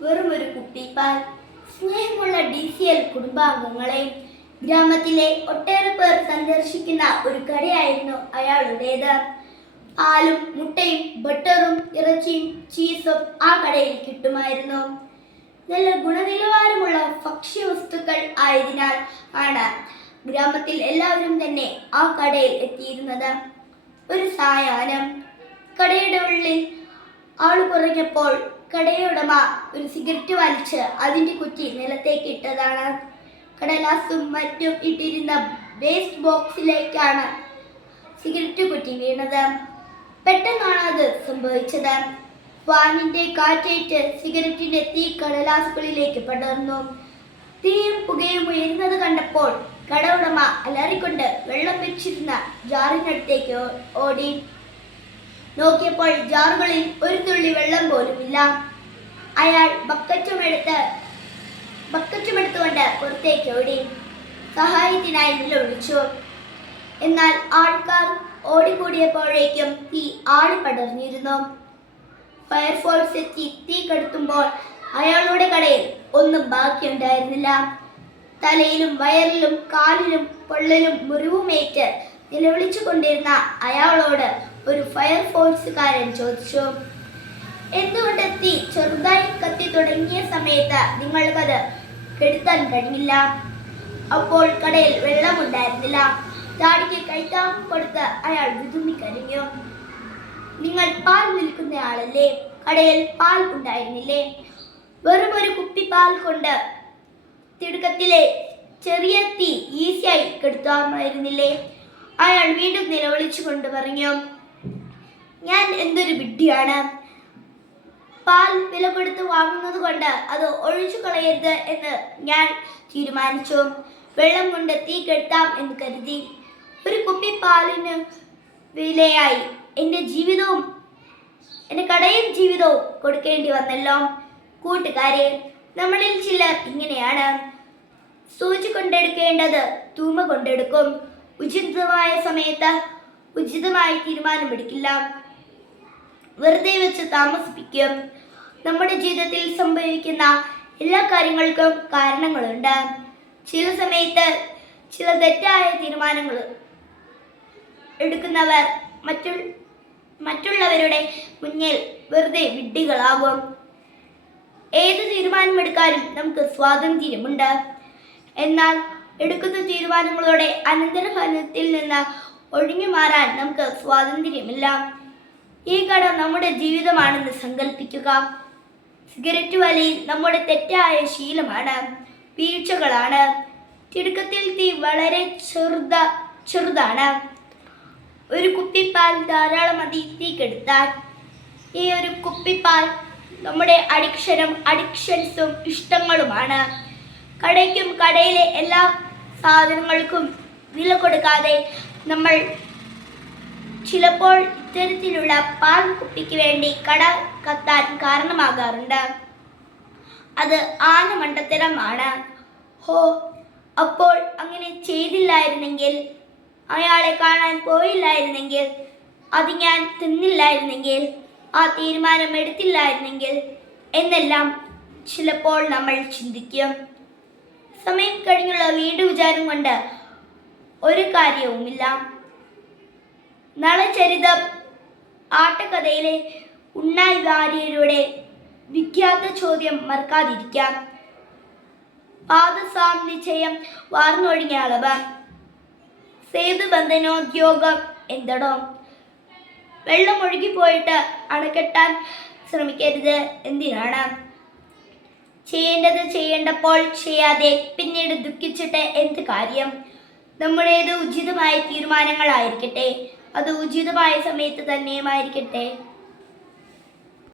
വെറും ഒരു കുപ്പിപ്പാൽ സ്നേഹമുള്ള ഡി സി എൽ കുടുംബാംഗങ്ങളെ ഗ്രാമത്തിലെ ഒട്ടേറെ പേർ സന്ദർശിക്കുന്ന ഒരു കടയായിരുന്നു അയാളുടേത്. പാലും മുട്ടയും ബട്ടറും ഇറച്ചിയും ചീസും ആ കടയിൽ കിട്ടുമായിരുന്നു. നല്ല ഗുണനിലവാരമുള്ള ഭക്ഷ്യവസ്തുക്കൾ ആയതിനാൽ ആണ് ഗ്രാമത്തിൽ എല്ലാവരും തന്നെ ആ കടയിൽ എത്തിയിരുന്നത്. ഒരു സായാഹ്നം. കടയുടെ ഉള്ളിൽ ആൾ കുറഞ്ഞപ്പോൾ കടയുടമ ഒരു സിഗരറ്റ് വലിച്ച് അതിന്റെ കുറ്റി നിലത്തേക്ക് ഇട്ടതാണ്. കടലാസും മറ്റും ഇട്ടിരുന്ന വേസ്റ്റ് ബോക്സിലേക്കാണ് സിഗരറ്റ് കുറ്റി വീണത്. പെട്ടെന്നാണ് അത് സംഭവിച്ചത്. ഫാനിന്റെ കാറ്റേറ്റ് സിഗരറ്റിന്റെ തീ കടലാസുകളിലേക്ക് പടർന്നു. തീയും പുകയും ഉയരുന്നത് കണ്ടപ്പോൾ കട ഉടമ അലറിക്കൊണ്ട് വെള്ളം വെച്ചിരുന്ന ജാറിനടുത്തേക്ക് ഓടി. നോക്കിയപ്പോൾ ജാറുകളിൽ ഒരു തുള്ളി വെള്ളം പോലുമില്ല അയാൾ ബക്കറ്റുമെടുത്ത് ബക്കറ്റുമെടുത്തുകൊണ്ട് പുറത്തേക്ക് ഓടി. സഹായത്തിനായി നിലവിളിച്ചു എന്നാൽ ആൾക്കാർ ഓടിക്കൂടിയപ്പോഴേക്കും തീ ആളിപ്പടർന്നിരുന്നു ഫയർഫോഴ്സ് എത്തി തീ കെടുത്തുമ്പോൾ അയാളുടെ കടയിൽ ഒന്നും ബാക്കിയുണ്ടായിരുന്നില്ല. തലയിലും വയറിലും കാലിലും പൊള്ളലും മുറിവുമേറ്റ് നിലവിളിച്ചു കൊണ്ടിരുന്ന അയാളോട് ഒരു ഫയർഫോഴ്സുകാരൻ ചോദിച്ചു. എന്തുകൊണ്ട് തീ ചെറുതായി കത്തി തുടങ്ങിയ സമയത്ത് നിങ്ങൾക്കത് കെടുത്താൻ കഴിഞ്ഞില്ല. അപ്പോൾ കടയിൽ വെള്ളമുണ്ടായിരുന്നില്ല. താടിക്ക് കൈത്താം കൊടുത്ത് അയാൾ വിതുമ്പി കരഞ്ഞു. നിങ്ങൾ പാൽ നിൽക്കുന്ന ആളല്ലേ കടയിൽ പാൽ ഉണ്ടായിരുന്നില്ലേ? വെറും ഒരു കുപ്പി പാൽ കൊണ്ട് തിടുക്കത്തിലെ ചെറിയ തീ ഈസിയായി കെടുത്താമായിരുന്നില്ലേ? അയാൾ വീണ്ടും നിലവിളിച്ചുകൊണ്ട് പറഞ്ഞു. ഞാൻ എന്തൊരു വിഡ്ഢിയാണ്? പാൽ വില കൊടുത്ത് വാങ്ങുന്നത് കൊണ്ട് അത് ഒഴിച്ചു കളയരുത് എന്ന് ഞാൻ തീരുമാനിച്ചു. വെള്ളം കൊണ്ട് തീ കെടുത്താം എന്ന് കരുതി. ഒരു കുപ്പി പാലിന് വിലയായി. എന്റെ ജീവിതവും എന്റെ കടയും ജീവിതവും കൊടുക്കേണ്ടി വന്നല്ലോ. കൂട്ടുകാരെ നമ്മളിൽ ചിലർ ഇങ്ങനെയാണ്. സൂചി കൊണ്ടെടുക്കേണ്ടത് തൂമ കൊണ്ടെടുക്കും. ഉചിതമായ സമയത്ത് ഉചിതമായി തീരുമാനമെടുക്കില്ല. വെറുതെ വെച്ച് താമസിപ്പിക്കും. നമ്മുടെ ജീവിതത്തിൽ സംഭവിക്കുന്ന എല്ലാ കാര്യങ്ങൾക്കും കാരണങ്ങളുണ്ട്. ചില സമയത്ത് ചില തെറ്റായ തീരുമാനങ്ങൾ എടുക്കുന്നവർ മറ്റു മറ്റുള്ളവരുടെ മുന്നിൽ വെറുതെ വിഡ്ഢികളാകും. ഏത് തീരുമാനമെടുക്കാനും നമുക്ക് സ്വാതന്ത്ര്യമുണ്ട്. എന്നാൽ എടുക്കുന്ന തീരുമാനങ്ങളുടെ അനന്തരഫലത്തിൽ നിന്ന് ഒഴിഞ്ഞു മാറാൻ നമുക്ക് സ്വാതന്ത്ര്യമില്ല. ഈ കട നമ്മുടെ ജീവിതമാണെന്ന് സങ്കല്പിക്കുക സിഗരറ്റ് വലി നമ്മുടെ തെറ്റായ ശീലമാണ്. വീഴ്ചകളാണ്. തിടുക്കത്തിൽ തീ വളരെ ചെറുത ചെറുതാണ്. ഒരു കുപ്പിപ്പാൽ ധാരാളം മതി തീ കെടുത്താൻ ഈ ഒരു കുപ്പിപ്പാൽ നമ്മുടെ അഡിക്ഷനും അഡിക്ഷൻസും ഇഷ്ടങ്ങളുമാണ്. കടയ്ക്കും കടയിലെ എല്ലാ സാധനങ്ങൾക്കും വില കൊടുക്കാതെ നമ്മൾ ചിലപ്പോൾ ഇത്തരത്തിലുള്ള പാൽ കുപ്പിക്ക് വേണ്ടി കട കത്താൻ കാരണമാകാറുണ്ട്. അത് ആന മണ്ടത്തരമാണ്. ഹോ അപ്പോൾ അങ്ങനെ ചെയ്തില്ലായിരുന്നെങ്കിൽ അയാളെ കാണാൻ പോയില്ലായിരുന്നെങ്കിൽ അത് ഞാൻ തിന്നില്ലായിരുന്നെങ്കിൽ ആ തീരുമാനം എടുത്തില്ലായിരുന്നെങ്കിൽ എന്നെല്ലാം ചിലപ്പോൾ നമ്മൾ ചിന്തിക്കും. സമയം കഴിഞ്ഞുള്ള വീട് വിചാരം കൊണ്ട് ഒരു കാര്യവുമില്ല. നളചരിതം ആട്ടക്കഥയിലെ ഉണ്ണായി വാര്യരുടെ വിഖ്യാത ചോദ്യം മറക്കാതിരിക്കാം. പാദസാം നിശ്ചയം വാർന്നൊഴിഞ്ഞ അളവ്. സേതുബന്ധനോദ്യോഗം എന്തടോ? വെള്ളം ഒഴുകിപ്പോയിട്ട് അണക്കെട്ടാൻ ശ്രമിക്കരുത് എന്തിനാണ്? ചെയ്യേണ്ടത് ചെയ്യേണ്ടപ്പോൾ ചെയ്യാതെ പിന്നീട് ദുഃഖിച്ചിട്ട് എന്ത് കാര്യം? നമ്മുടേത് ഉചിതമായ തീരുമാനങ്ങളായിരിക്കട്ടെ. അത് ഉചിതമായ സമയത്ത് തന്നെയുമായിരിക്കട്ടെ.